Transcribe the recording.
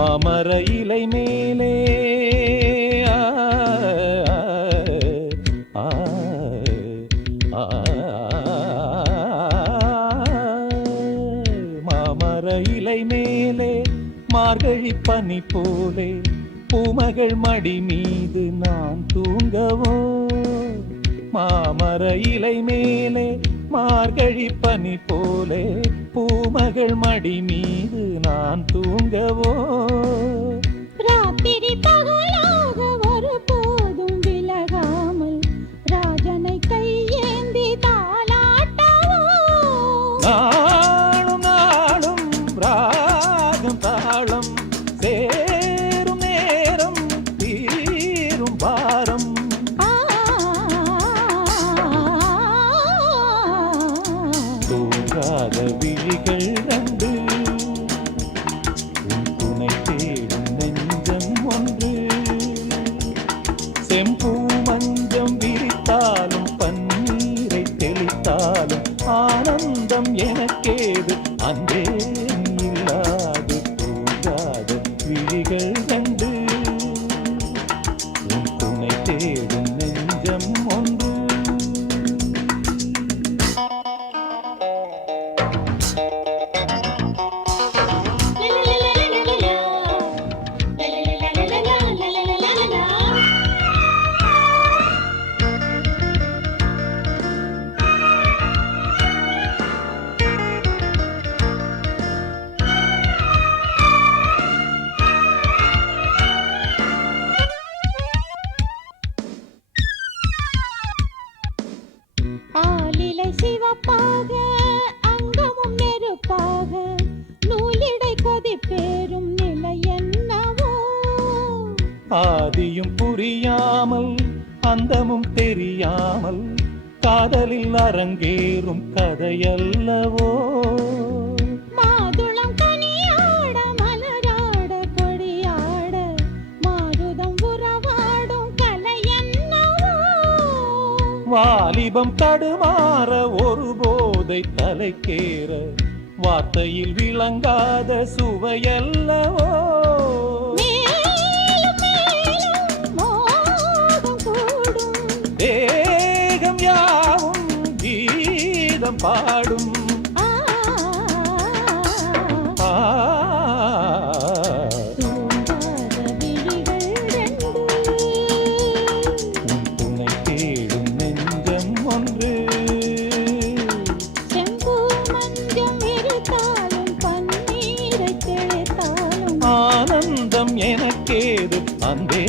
மாமர இலை மேலே மாமர இலை மேலே மார்கழி பனி போலே பூமகள் மடி மீது நான் தூங்கவோ மாமர இலை மேலே மார்கழி பனி போலே பூமகள் மடி மீது நான் தூங்கவோ ராத்திரி பகலாக ஒரு போதும் விலகாமல் ராஜனை கையேந்தி தாலாட்டவோ நாளும் நாளும் ராகம் தாளம் சேரும் நேரம் தீரும் பாரம் தூங்காத விழிகள் ரெண்டு உன் துணை தேடும் நெஞ்சம் ஒன்று செம்பூ மஞ்சம் விரித்தாலும் பன்னீரை தெளித்தாலும் ஆனந்தம் எனக்கேது அன்பே இல்லாது தூங்காத விழிகள் ரெண்டு உன் துணை தேடும் நெஞ்சம் ஒன்று ஆலிலை சிவப்பாக அங்கமும் நெருப்பாக நூலிடை கொதிப்பேறும் நிலை என்னவோ ஆதியும் புரியாமல் அந்தமும் தெரியாமல் காதலில் அரங்கேறும் கதையல்லவோ மாதுளம் கனியாட மலராட கொடியாட மாருதம் உறவாடும் கலை என்னவோ வாலிபம் தடுமாற ஒரு போதை தலைக்கேற வார்த்தையில் விளங்காத சுவையல்லவோ மேலும் மேலும் மோகம் கூடும் தேகம் யாவும் கீதம் பாடும் ஆ, தூங்காத விழிகள் ரெண்டு உன் துணை தேடும் நெஞ்சம் ஒன்று செம்பூ மஞ்சம் இருத்தாலும் பன்னீரை தெளித்தாலும் ஆனந்தம் எனக்கேது அன்பே